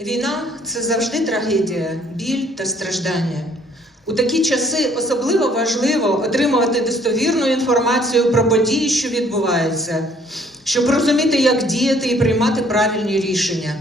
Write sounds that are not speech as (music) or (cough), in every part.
Війна це завжди трагедія, біль та страждання. У такі часи особливо важливо отримувати достовірну інформацію про події, що відбуваються, щоб розуміти, як діяти і приймати правильні рішення.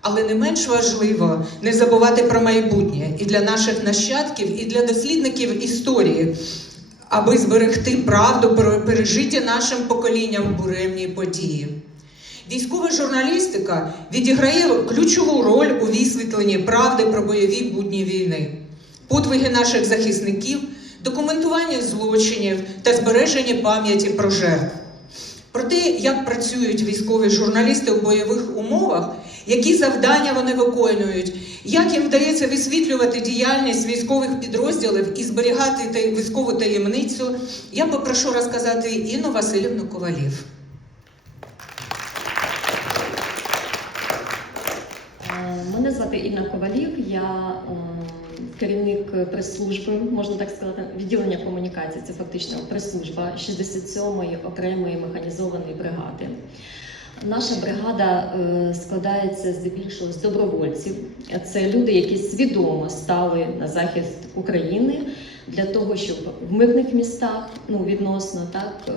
Але не менш важливо не забувати про майбутнє і для наших нащадків, і для дослідників історії, аби зберегти правду про пережиті нашим поколінням буремні події. Військова журналістика відіграє ключову роль у висвітленні правди про бойові будні війни, подвиги наших захисників, документування злочинів та збереження пам'яті про жертв. Про те, як працюють військові журналісти у бойових умовах, які завдання вони виконують, як їм вдається висвітлювати діяльність військових підрозділів і зберігати військову таємницю, я попрошу розказати Інну Васильівну Ковалів. Е, Мене звати Інна Ковалів, я е, керівник прес-служби, можна так сказати, відділення комунікації. Це фактично прес-служба 67-ї окремої механізованої бригади. Наша бригада е, складається здебільшого з добровольців. Це люди, які свідомо стали на захист України для того, щоб в мирних містах ну відносно так е,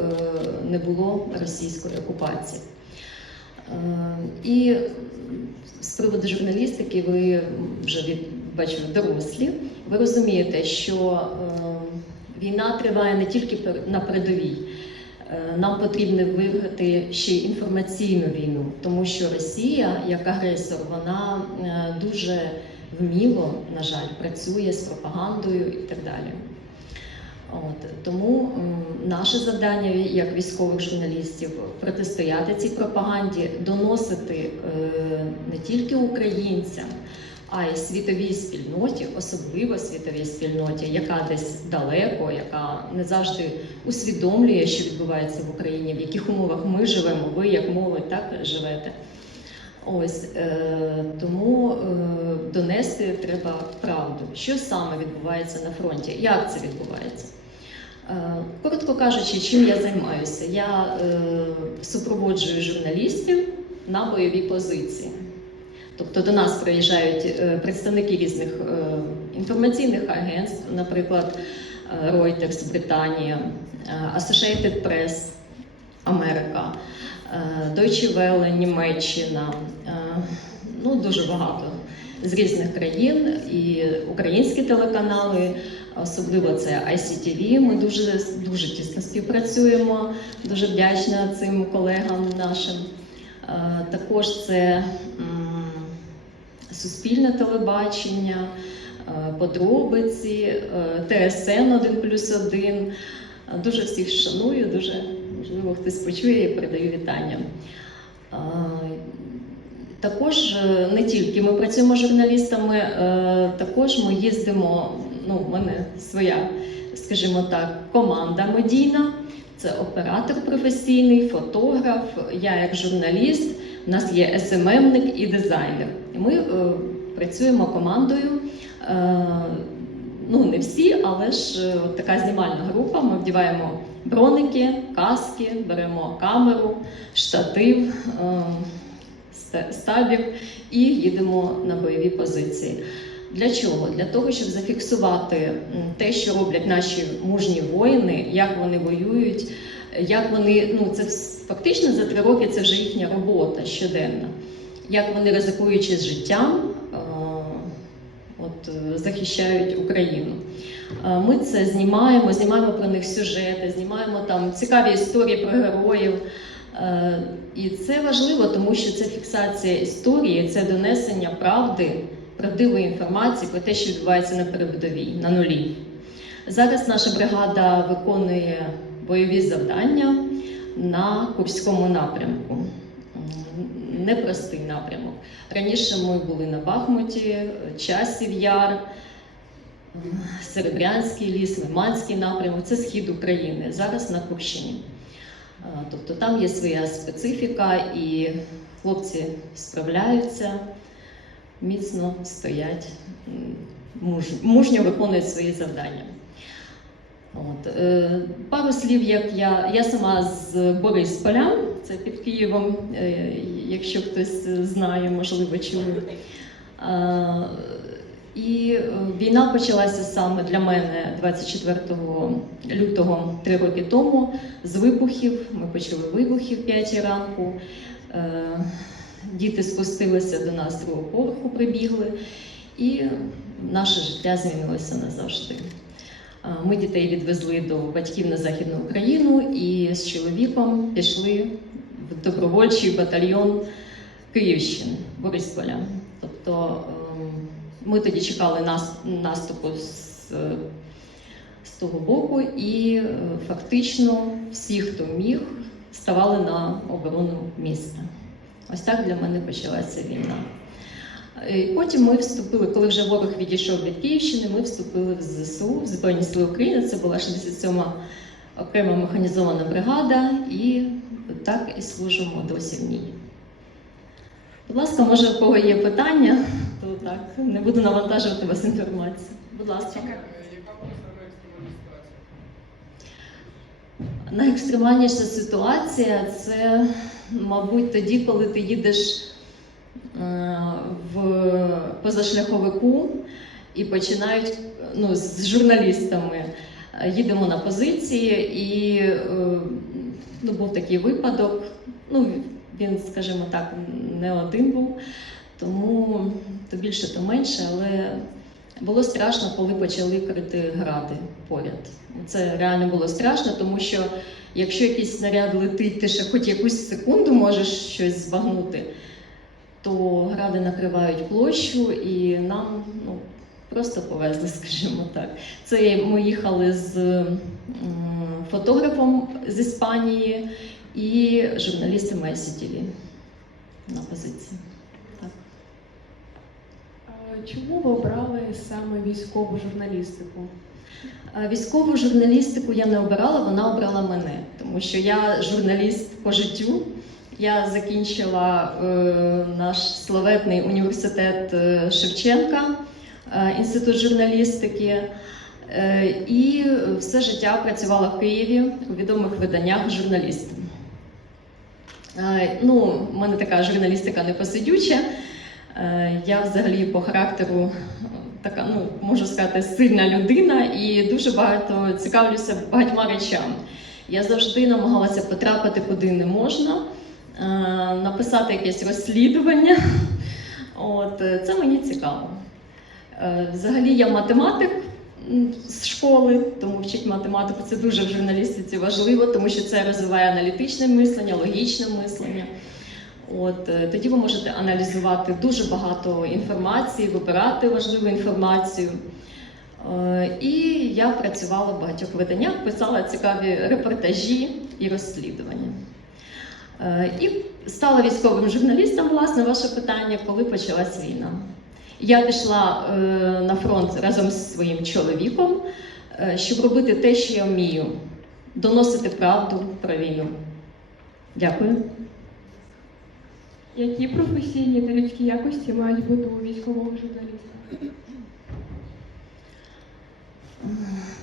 не було російської окупації. Е, І з приводу журналістики, ви вже від бачу дорослі. Ви розумієте, що е, війна триває не тільки на передовій. Е, Нам потрібно виграти ще й інформаційну війну, тому що Росія, як агресор, вона дуже вміло, на жаль, працює з пропагандою і так далі. От тому наше завдання як військових журналістів протистояти цій пропаганді, доносити е, не тільки українцям, а й світовій спільноті, особливо світовій спільноті, яка десь далеко, яка не завжди усвідомлює, що відбувається в Україні, в яких умовах ми живемо, ви як молодь так живете. Ось е, тому е, донести треба правду, що саме відбувається на фронті, як це відбувається. Е, Коротко кажучи, чим я займаюся? Я е, супроводжую журналістів на бойові позиції. Тобто до нас приїжджають е, представники різних е, інформаційних агентств, наприклад, е, Reuters, Британія, е, Associated Press, Америка, Deutsche Welle, Німеччина, е, ну дуже багато з різних країн і українські телеканали, особливо це ICTV. Ми дуже дуже тісно співпрацюємо. Дуже вдячна цим колегам нашим. Е, Також це суспільне телебачення, е, подробиці, е, ТСН 1 плюс 1. Дуже всіх шаную, дуже можливо хтось почує і передаю вітання. Також е, не тільки ми працюємо з журналістами, е, також ми їздимо. Ну, в мене своя, скажімо так, команда медійна. Це оператор професійний, фотограф, я як журналіст, у нас є СММник і дизайнер. І ми е, працюємо командою. Е, ну, не всі, але ж е, така знімальна група. Ми вдіваємо броники, каски, беремо камеру, штатив, е, ста- стабік і їдемо на бойові позиції. Для чого? Для того, щоб зафіксувати те, що роблять наші мужні воїни, як вони воюють, як вони, ну це фактично за три роки це вже їхня робота щоденна, як вони ризикуючи з життям, захищають Україну. Е, Ми це знімаємо, знімаємо про них сюжети, знімаємо там цікаві історії про героїв. Е, І це важливо, тому що це фіксація історії, це донесення правди, правдивої інформації про те, що відбувається на передовій, на нулі. Зараз наша бригада виконує бойові завдання на Курському напрямку. Непростий напрямок. Раніше ми були на Бахмуті, Часів Яр, Серебрянський ліс, Лиманський напрямок це схід України. Зараз на Курщині. Тобто там є своя специфіка, і хлопці справляються, міцно стоять, муж, мужньо виконують свої завдання. От. Е, пару слів, як я, я сама з Борисполя, це під Києвом, е, якщо хтось знає, можливо, чує. Е, І війна почалася саме для мене 24 лютого три роки тому з вибухів. Ми почули вибухи в 5 ранку. Е, Діти спустилися до нас другого поверху, прибігли, і наше життя змінилося назавжди. Е, Ми дітей відвезли до батьків на Західну Україну і з чоловіком пішли в добровольчий батальйон Київщини, Борисполя. Тобто ем, ми тоді чекали нас- наступу з, з того боку, і е, фактично всі, хто міг, ставали на оборону міста. Ось так для мене почалася війна. І потім ми вступили, коли вже ворог відійшов від Київщини, ми вступили в ЗСУ, в Збройні Сили України. Це була 67-ма окрема механізована бригада, і так і служимо досі в ній. Будь ласка, може, у кого є питання, то так, не буду навантажувати вас інформацією. Будь ласка. Найекстремальніша ситуація це, мабуть, тоді, коли ти їдеш е, в позашляховику і починають ну, з журналістами. Е, Їдемо на позиції, і е, ну, був такий випадок. Ну, він, скажімо так, не один був, тому то більше, то менше, але було страшно, коли почали крити гради поряд. Це реально було страшно, тому що якщо якийсь снаряд летить, ти ще хоч якусь секунду можеш щось збагнути, то гради накривають площу і нам ну, просто повезли, (laughs) скажімо так. Це ми їхали з фотографом з Іспанії і журналістами ICTV на позиції. Так. Чому ви обрали саме військову журналістику? Військову журналістику я не обирала, вона обрала мене, тому що я журналіст по життю. Я закінчила е, наш славетний університет е, Шевченка, е, інститут журналістики, і все життя працювала в Києві у відомих виданнях журналістом. Ну, в мене така журналістика непосидюча. Я взагалі по характеру така, ну можу сказати, сильна людина і дуже багато цікавлюся багатьма речами. Я завжди намагалася потрапити куди не можна, написати якесь розслідування. От, е, це мені цікаво. Е, Взагалі я математик з школи, тому вчити математику це дуже в журналістиці важливо, тому що це розвиває аналітичне мислення, логічне мислення. От е, тоді ви можете аналізувати дуже багато інформації, вибирати важливу інформацію. Е, І я працювала в багатьох виданнях, писала цікаві репортажі і розслідування. Е, І стала військовим журналістом, власне, ваше питання, коли почалась війна. Я пішла е, на фронт разом з своїм чоловіком, е, щоб робити те, що я вмію доносити правду про війну. Дякую. Які професійні та людські якості мають бути у військового журналіста?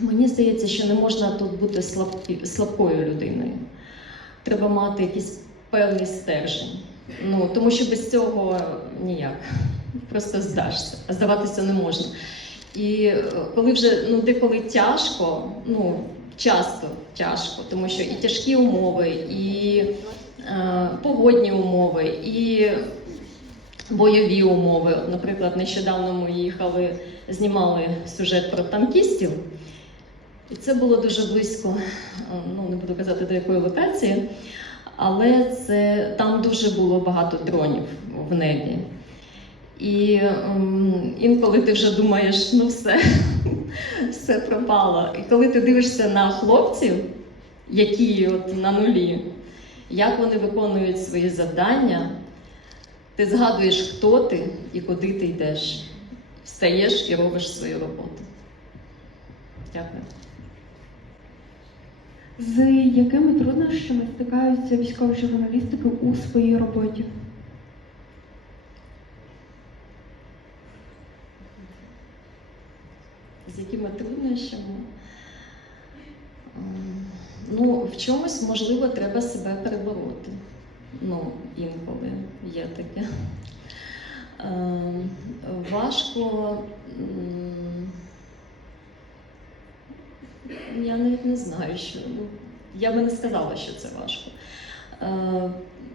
Мені здається, що не можна тут бути слабкою людиною. Треба мати якийсь певний стержень. Ну, тому що без цього ніяк. Просто здашся, а здаватися не можна. І е, коли вже ну, деколи тяжко, ну часто тяжко, тому що і тяжкі умови, і е, погодні умови, і бойові умови. Наприклад, нещодавно ми їхали, знімали сюжет про танкістів. І це було дуже близько, е, ну не буду казати до якої локації, але це там дуже було багато дронів в небі. І ем, інколи ти вже думаєш, ну все, (laughs) все пропало. І коли ти дивишся на хлопців, які от на нулі, як вони виконують свої завдання, ти згадуєш, хто ти і куди ти йдеш. Встаєш і робиш свою роботу. Дякую. З якими труднощами стикаються військові журналістики у своїй роботі? з якими труднощами. Ну, в чомусь, можливо, треба себе перебороти. Ну, інколи є таке. Ем, важко. Я навіть не знаю, що. Ну, я би не сказала, що це важко. Е,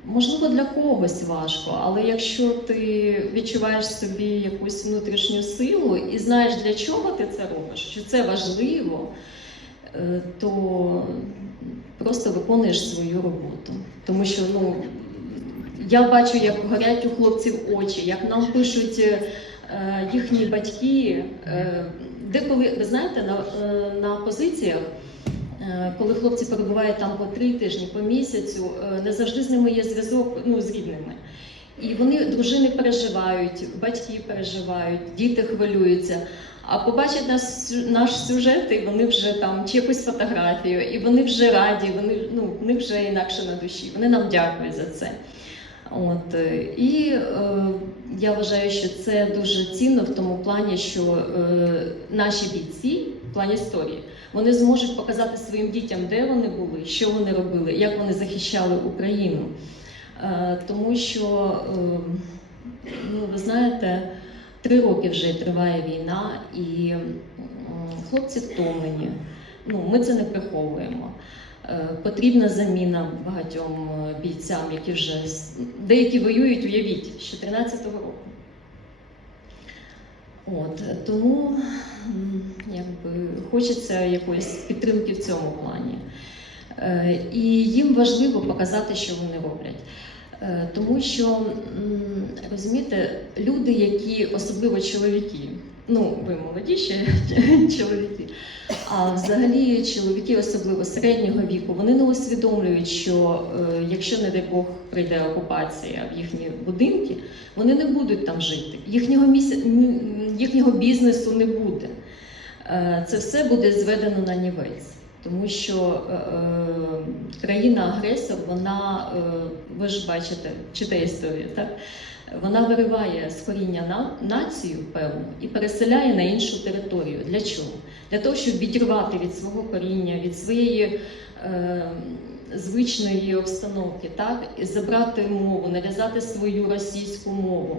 можливо, для когось важко, але якщо ти відчуваєш собі якусь внутрішню силу і знаєш, для чого ти це робиш, що це важливо, е, то просто виконуєш свою роботу. Тому що ну, я бачу, як горять у хлопців очі, як нам пишуть е, їхні батьки. Деколи, ви знаєте, на, е, на позиціях. Е, Коли хлопці перебувають там по три тижні, по місяцю, е, не завжди з ними є зв'язок ну, з рідними. І вони, дружини переживають, батьки переживають, діти хвилюються. А побачать наш, наш сюжет, і вони вже там чи якусь фотографію, і вони вже раді, вони ну, в них вже інакше на душі. Вони нам дякують за це. От е, і е, я вважаю, що це дуже цінно в тому плані, що е, наші бійці в плані історії вони зможуть показати своїм дітям, де вони були, що вони робили, як вони захищали Україну. Е, тому що, е, ну, ви знаєте, три роки вже триває війна, і м, хлопці втомлені. Ну, ми це не приховуємо. Е, Потрібна заміна багатьом е, бійцям, які вже деякі воюють, уявіть, з 14-го року. От, тому якби, хочеться якоїсь підтримки в цьому плані. Е, І їм важливо показати, що вони роблять. Тому що, розумієте, люди, які, особливо чоловіки, ну, ви молоді ще (laughs) чоловіки, а взагалі чоловіки, особливо середнього віку, вони не усвідомлюють, що е, якщо, не дай Бог, прийде окупація в їхні будинки, вони не будуть там жити. Їхнього, місця, їхнього бізнесу не буде. Е, Це все буде зведено на нівець. Тому що е, е, країна-агресор, вона, е, ви ж бачите, читає історію, так? Вона вириває з коріння на, націю певну і переселяє на іншу територію. Для чого? Для того, щоб відірвати від свого коріння, від своєї е, звичної обстановки, так? і забрати мову, нав'язати свою російську мову.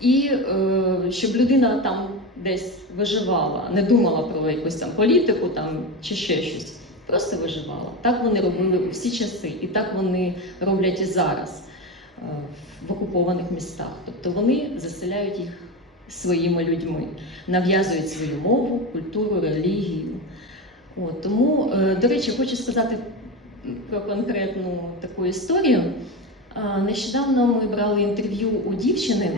І е, щоб людина там десь виживала, не думала про якусь там політику там, чи ще щось, просто виживала. Так вони робили у всі часи, і так вони роблять і зараз в окупованих містах. Тобто вони заселяють їх своїми людьми, нав'язують свою мову, культуру, релігію. От, тому, е, до речі, хочу сказати про конкретну таку історію. Е, Нещодавно ми брали інтерв'ю у дівчини,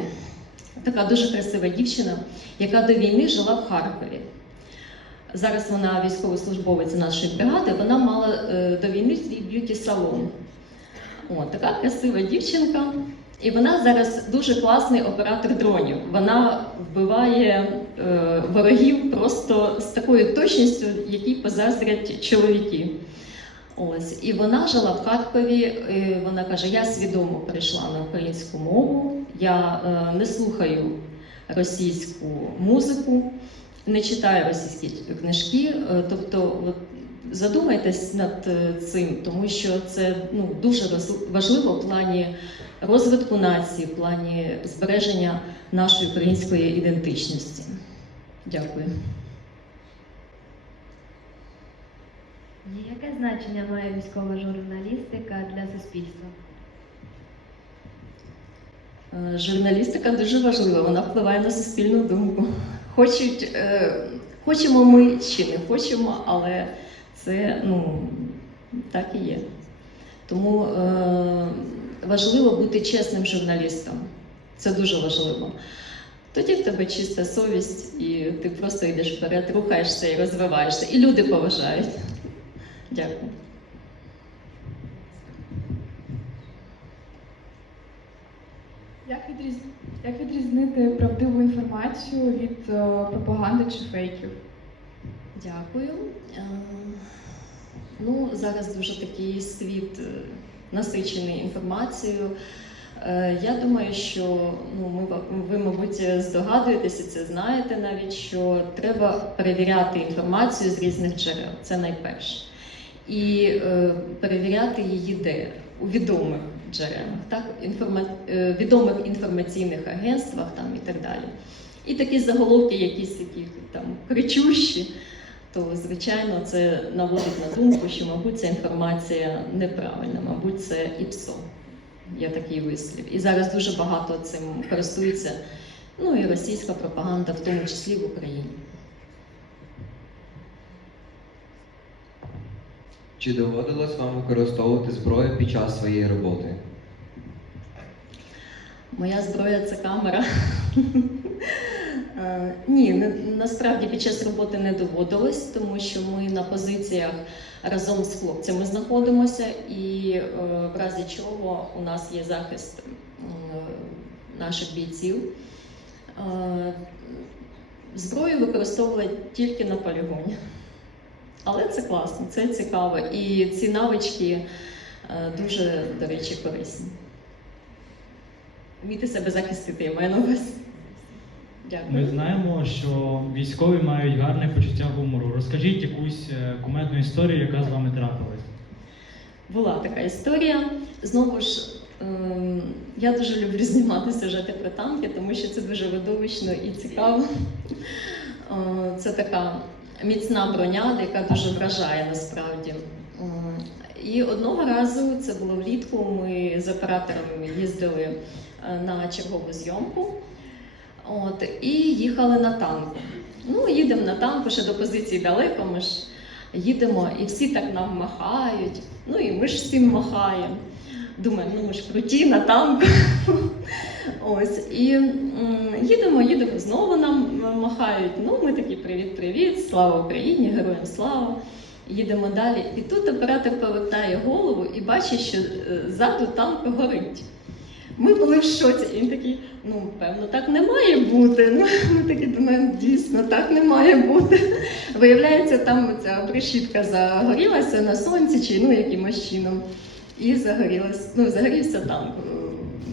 така дуже красива дівчина, яка до війни жила в Харкові. Зараз вона військовослужбовець нашої бригади, вона мала е, до війни свій б'юті-салон. О, така красива дівчинка. І вона зараз дуже класний оператор дронів. Вона вбиває е, ворогів просто з такою точністю, якій позаздрять чоловіки. Ось і вона жила в Харкові. І вона каже: я свідомо перейшла на українську мову, я е, не слухаю російську музику, не читаю російські книжки. Е, тобто, от, задумайтесь над е, цим, тому що це ну, дуже важливо в плані розвитку нації, в плані збереження нашої української ідентичності. Дякую. Яке значення має військова журналістика для суспільства? Е, Журналістика дуже важлива, вона впливає на суспільну думку. Хочуть, е, хочемо ми чи не хочемо, але це ну, так і є. Тому е, важливо бути чесним журналістом. Це дуже важливо. Тоді в тебе чиста совість, і ти просто йдеш вперед, рухаєшся і розвиваєшся. І люди поважають. Дякую. Як, відрізнити правдиву інформацію від е, пропаганди чи фейків? Дякую. Е, Ну, зараз дуже такий світ е, насичений інформацією. Е, Я думаю, що ну, ми, ви, мабуть, здогадуєтеся, це знаєте навіть, що треба перевіряти інформацію з різних джерел. Це найперше. І е, перевіряти її де? У відомих джерелах, так? Інформа... відомих інформаційних агентствах там, і так далі. І такі заголовки, якісь які там кричущі, то звичайно це наводить на думку, що, мабуть, ця інформація неправильна, мабуть, це ІПСО. Є такий вислів. І зараз дуже багато цим користується, ну і російська пропаганда, в тому числі в Україні. Чи доводилось вам використовувати зброю під час своєї роботи? Моя зброя це камера. Насправді під час роботи не доводилось, тому що ми на позиціях разом з хлопцями знаходимося, і е, в разі чого у нас є захист наших бійців. Е, Зброю використовували тільки на полігоні. Але це класно, це цікаво. І ці навички е, дуже, до речі, корисні. Вміти себе захистити, я маю на увазі. Дякую. Ми знаємо, що військові мають гарне почуття гумору. Розкажіть якусь е, кумедну історію, яка з вами трапилась. Була така історія. Знову ж, ем, я дуже люблю знімати сюжети про танки, тому що це дуже видовищно і цікаво. Е, Це така міцна броня, яка дуже вражає насправді. Ем, І одного разу, це було влітку, ми з оператором їздили е, на чергову зйомку. От, і їхали на танку. Ну, їдемо на танку, ще до позиції далеко, ми ж їдемо, і всі так нам махають. Ну і ми ж всім махаємо. Думаємо, ну ми ж круті на танку. (laughs) Ось. І їдемо, їдемо, знову нам махають. Ну, ми такі привіт-привіт, слава Україні, героям слава. Їдемо далі. І тут оператор повертає голову і бачить, що е, ззаду танк горить. Ми були в шоці. І він такий, ну, певно, так не має бути. Ну, (laughs) ми такі думаємо, дійсно, так не має бути. (laughs) Виявляється, там ця решітка загорілася на сонці чи ну, якимось чином. І загорілась, ну, загорівся танк.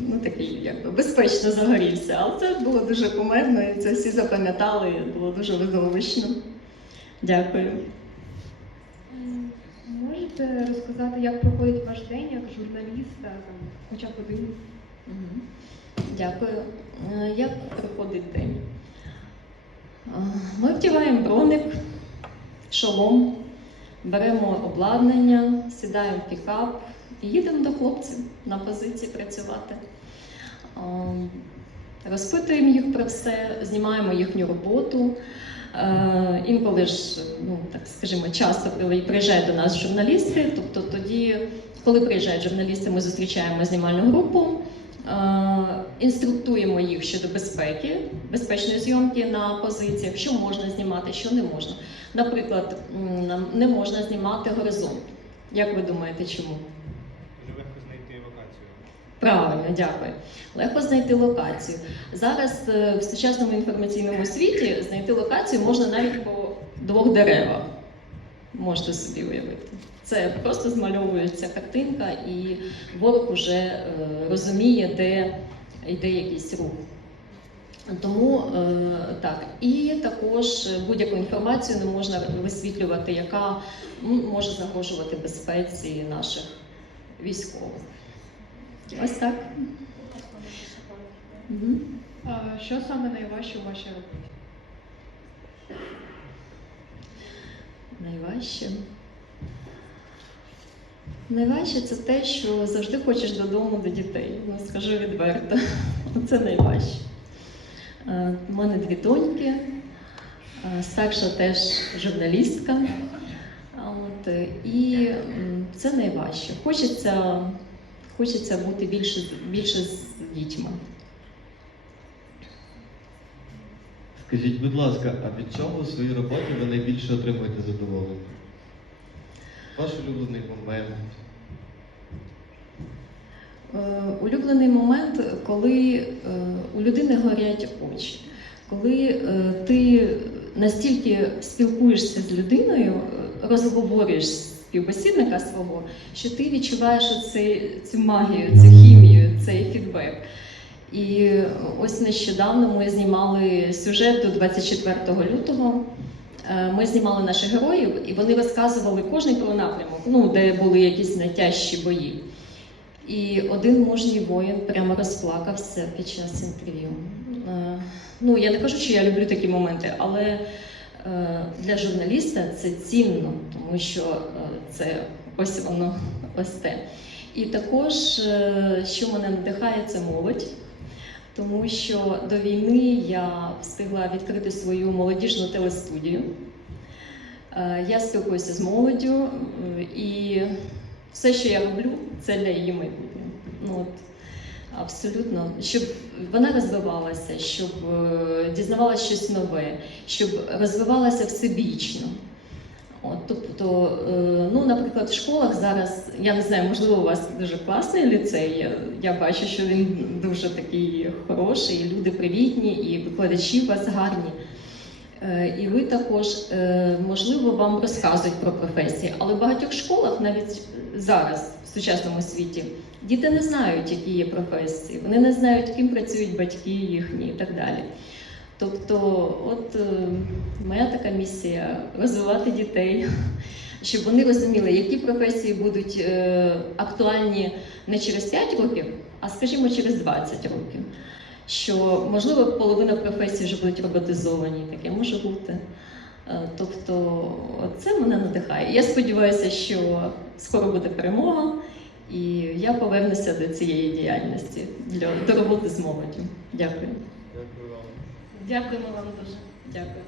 Ну, такий, якби безпечно загорівся. Але це було дуже кумедно, і це всі запам'ятали, було дуже видовищно. Дякую. Можете розказати, як проходить ваш день як журналіста, там, хоча б один? Мгм. Дякую. Е, Як проходить день? Е, Ми вдіваємо броник, шолом, беремо обладнання, сідаємо в пікап і їдемо до хлопців на позиції працювати. Е, Розпитуємо їх про все, знімаємо їхню роботу. Інколи ж, ну так скажімо, часто приїжджають до нас журналісти. Тобто тоді, коли приїжджають журналісти, ми зустрічаємо знімальну групу, інструктуємо їх щодо безпеки, безпечної зйомки на позиціях, що можна знімати, що не можна. Наприклад, не можна знімати горизонт. Як ви думаєте, чому? Дуже легко знайти локацію. Правильно, дякую. Легко знайти локацію. Зараз е, в сучасному інформаційному світі знайти локацію можна навіть по двох деревах. Можете собі уявити. Це просто змальовується картинка, і ворог уже е, розуміє, де йде якийсь рух. Тому е, так, і також будь-яку інформацію не можна висвітлювати, яка може загрожувати безпеці наших військових. Ось так. Що саме найважче у вашій роботі? Найважче. Найважче це те, що завжди хочеш додому до дітей. Ну, скажу відверто. (laughs) Це найважче. Е, У мене дві доньки, е, старша теж журналістка. От, е, і це найважче. Хочеться, хочеться бути більше, більше з дітьми. Скажіть, будь ласка, а від чого у своїй роботі ви найбільше отримуєте задоволення? Ваш улюблений момент. Е, Улюблений момент, коли е, у людини горять очі, коли е, ти настільки спілкуєшся з людиною, розговорюєш співбесідника свого, що ти відчуваєш цю магію, цю хімію, цей фідбек. І ось нещодавно ми знімали сюжет до 24 лютого. Е, Ми знімали наших героїв, і вони розказували кожний про напрямок, ну, де були якісь найтяжчі бої. І один мужній воїн прямо розплакався під час інтерв'ю. Е, Ну, я не кажу, що я люблю такі моменти, але е, для журналіста це цінно, тому що це ось воно ось те. І також, що мене надихає, це молодь. Тому що до війни я встигла відкрити свою молодіжну телестудію. Е, Я спілкуюся з молоддю, і все, що я роблю, це для її майбутнього. Ну, от, абсолютно, щоб вона розвивалася, щоб е, дізнавалася щось нове, щоб розвивалася всебічно. От, тобто, е, ну, наприклад, в школах зараз, я не знаю, можливо, у вас дуже класний ліцей. Я, бачу, що він дуже такий хороший, люди привітні, і викладачі у вас гарні. Е, І ви також, е, можливо, вам розказують про професії, але в багатьох школах, навіть зараз, в сучасному світі, діти не знають, які є професії, вони не знають, ким працюють батьки їхні і так далі. Тобто, от е, моя така місія розвивати дітей, (laughs) щоб вони розуміли, які професії будуть е, актуальні не через 5 років, а скажімо, через 20 років. Що можливо половина професій вже будуть роботизовані, таке може бути. Е, Тобто, це мене надихає. Я сподіваюся, що скоро буде перемога, і я повернуся до цієї діяльності для до роботи з молоддю. Дякую. Дякуємо вам дуже. Дякую.